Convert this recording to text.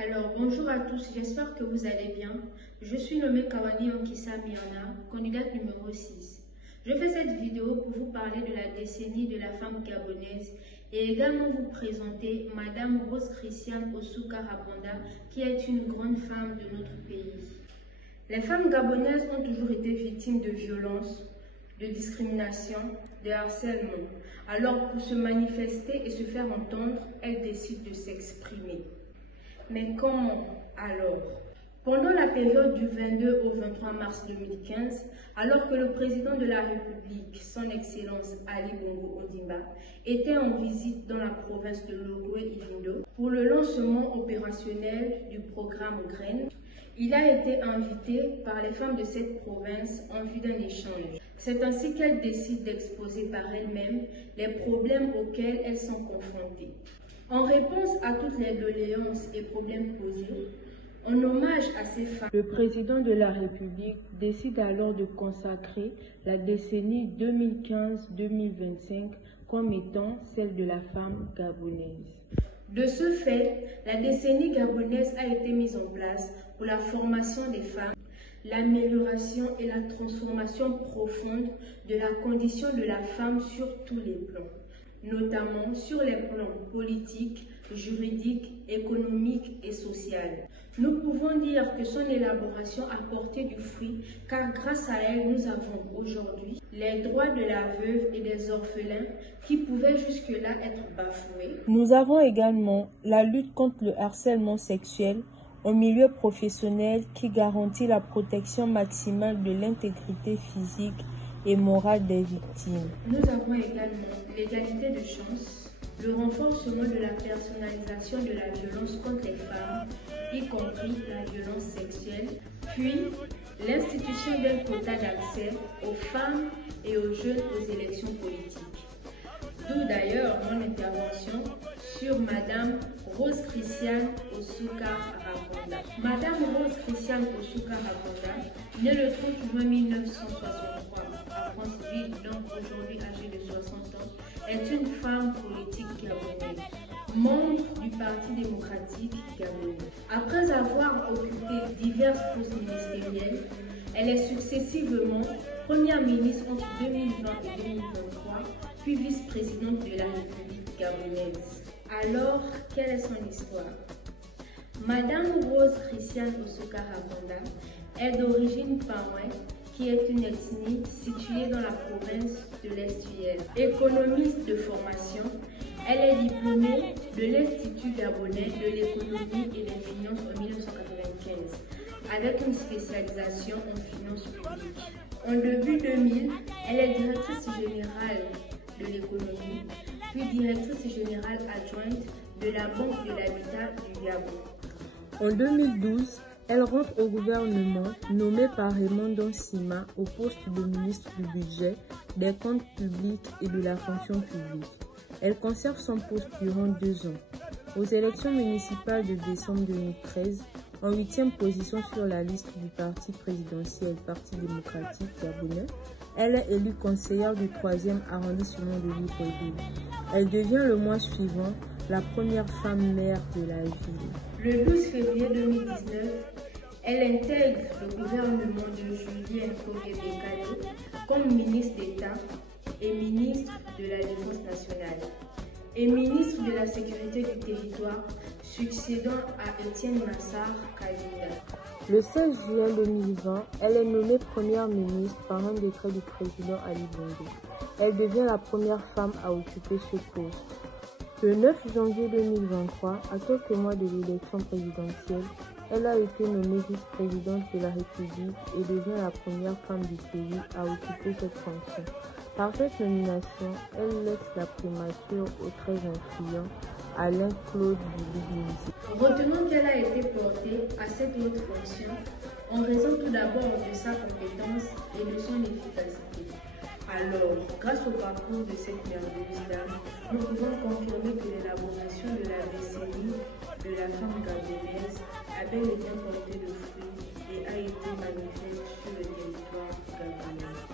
Alors, bonjour à tous, j'espère que vous allez bien. Je suis nommée Kawani Onkissa Mirna, candidate numéro 6. Je fais cette vidéo pour vous parler de la décennie de la femme gabonaise et également vous présenter Madame Rose Christiane Osuka Rabonda, qui est une grande femme de notre pays. Les femmes gabonaises ont toujours été victimes de violences, de discrimination, de harcèlement. Alors, pour se manifester et se faire entendre, elles décident de s'exprimer. Mais comment alors? Pendant la période du 22 au 23 mars 2015, alors que le président de la République, son Excellence Ali Bongo Ondimba, était en visite dans la province de Logoué-Ivindo pour le lancement opérationnel du programme Graines, il a été invité par les femmes de cette province en vue d'un échange. C'est ainsi qu'elles décident d'exposer par elles-mêmes les problèmes auxquels elles sont confrontées. En réponse à toutes les doléances et problèmes posés, en hommage à ces femmes, le président de la République décide alors de consacrer la décennie 2015-2025 comme étant celle de la femme gabonaise. De ce fait, la décennie gabonaise a été mise en place pour la formation des femmes, l'amélioration et la transformation profonde de la condition de la femme sur tous les plans, notamment sur les plans politiques, juridiques, économiques et sociaux. Nous pouvons dire que son élaboration a porté du fruit, car grâce à elle, nous avons aujourd'hui les droits de la veuve et des orphelins qui pouvaient jusque-là être bafoués. Nous avons également la lutte contre le harcèlement sexuel au milieu professionnel qui garantit la protection maximale de l'intégrité physique et morale des victimes. Nous avons également l'égalité de chance, le renforcement de la personnalisation de la violence contre les femmes, y compris la violence sexuelle, puis l'institution d'un quota d'accès aux femmes et aux jeunes aux élections politiques. D'où d'ailleurs mon intervention sur Madame Rose Christiane Osuka Rabonda. Madame Rose Christiane Osuka Rabonda, née le 30 juin 1963 à Franceville, donc aujourd'hui âgée de 60 ans, est une femme politique gabonaise, membre du Parti démocratique gabonais. Après avoir occupé diverses postes ministériels, elle est successivement première ministre entre 2020 et 2023, puis vice-présidente de la République gabonaise. Alors, quelle est son histoire? Madame Rose Christiane Osuka Rabonda est d'origine Paouin, qui est une ethnie située dans la province de l'Est-Uelle. Économiste de formation, elle est diplômée de l'Institut gabonais de l'économie et des finances en 1995, avec une spécialisation en finances publiques. En début 2000, elle est directrice générale de l'économie, puis directrice générale adjointe de la Banque de l'Habitat du Gabon. En 2012, elle rentre au gouvernement, nommée par Raymond Sima au poste de ministre du Budget, des Comptes publics et de la fonction publique. Elle conserve son poste durant 2 ans. Aux élections municipales de décembre 2013, en 8e position sur la liste du parti présidentiel Parti démocratique gabonais, elle est élue conseillère du 3e arrondissement de Libreville. Elle devient le mois suivant la première femme maire de la ville. Le 12 février 2019, elle intègre le gouvernement de Julien Kobé-Bekalo comme ministre d'État et ministre de la Défense nationale et ministre de la Sécurité du territoire, succédant à Étienne Massar Kadinda. Le 16 juillet 2020, elle est nommée première ministre par un décret du président Ali Bongo. Elle devient la première femme à occuper ce poste. Le 9 janvier 2023, à quelques mois de l'élection présidentielle, elle a été nommée vice-présidente de la République et devient la première femme du pays à occuper cette fonction. Par cette nomination, elle laisse la primature au très influent Alain Claude Billy. Retenons qu'elle a été portée à cette haute fonction en raison tout d'abord de sa compétence et de son efficacité. Alors, grâce au parcours de cette merveilleuse dame, nous pouvons confirmer que l'élaboration de la décennie de la femme gabonaise a bel et bien porté de fruits et a été manifeste sur le territoire gabonais.